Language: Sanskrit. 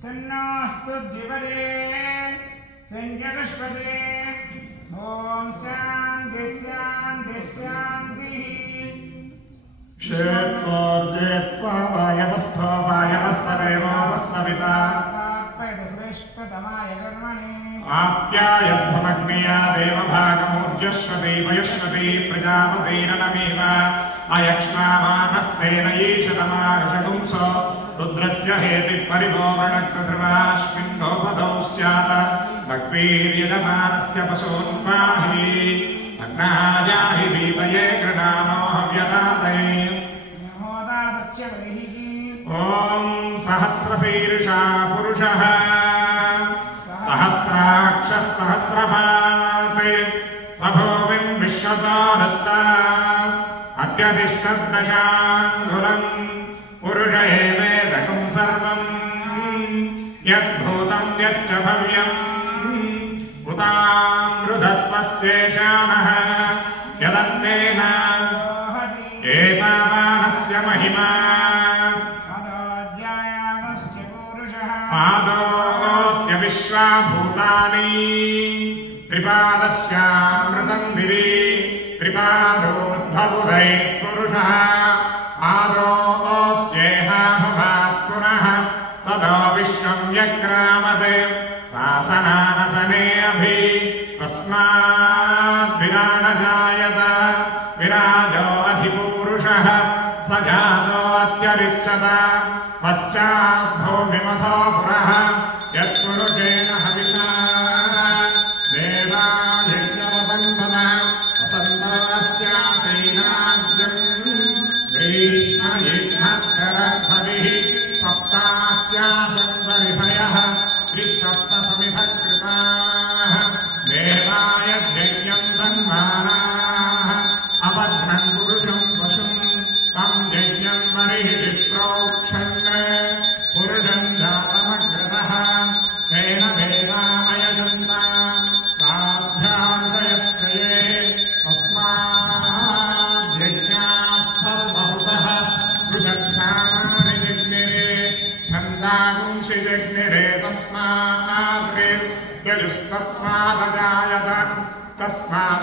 सन्नोऽस्तु द्विपदे संजगष्पदे ॐ शान्ति शान्ति शान्तिः। क्षेत्रोर्जेत्वा वायवस्थो वायवस्थदेवो वस्सविता श्रेष्ठतमाय कर्मणि आप्यायध्वमग्निया देवभागमूर्जस्वती वयुष्वती प्रजापतिरनमेव अयक्ष्मामानस्तेन ईशतमाशगुंसो रुद्रस्य हेति परिभो वृणक्तध्रुवास्मिन् गोपदौ स्यात् भक्वीर्यजमानस्य पशून्पाहि अग्नायाहि वीतये गृणानो हव्यदातये ॐ सहस्रशीर्षा पुरुषः सहस्राक्षः सहस्रपात् सभोविं विश्वतो दत्ता अत्यतिष्ठद्दशाङ्गुलम् पुरुष एवेदकं सर्वं यद्भूतं यच्च भव्यम् उतामृतत्वस्येषानः यदन्नेन एतावानस्य महिमा पादोऽस्य विश्वाभूतानि त्रिपादस्यामृतं दिवि त्रिपादोद्भवुदैत्पुरुषः पादोऽस्येहाभवात् पुनः ततो विश्वं व्यक्रामत् शासनानसने अभि तस्माद् विराडजायत विराजो अधिपूरुषः स जातो अत्यरिच्यत पश्चाद्भूमिमथो पुरः यत्पुरुषेण हविषा देवा यज्ञवदन्तः वसन्तोऽस्यासेनाज्यम् ग्रीष्मयज्ञस्करद्भविः सप्तास्यासन्तरिधयः त्रिसप्तसमिधकृताः देवा यज्ञं तन्वानाः अबध्नन् पुरुषं पशुं तं यज्ञं बर्हिः प्रोक्षन् पुरुषं जातमग्रतः तेन देवा अयजन्त साध्यार्जयस्ते तस्माद्यज्ञात् सर्वहुतः रुजस्नानानि जग्निरे छन्दागुंसि जग्निरे तस्माद् यजुस्तस्मादजायत तस्मात्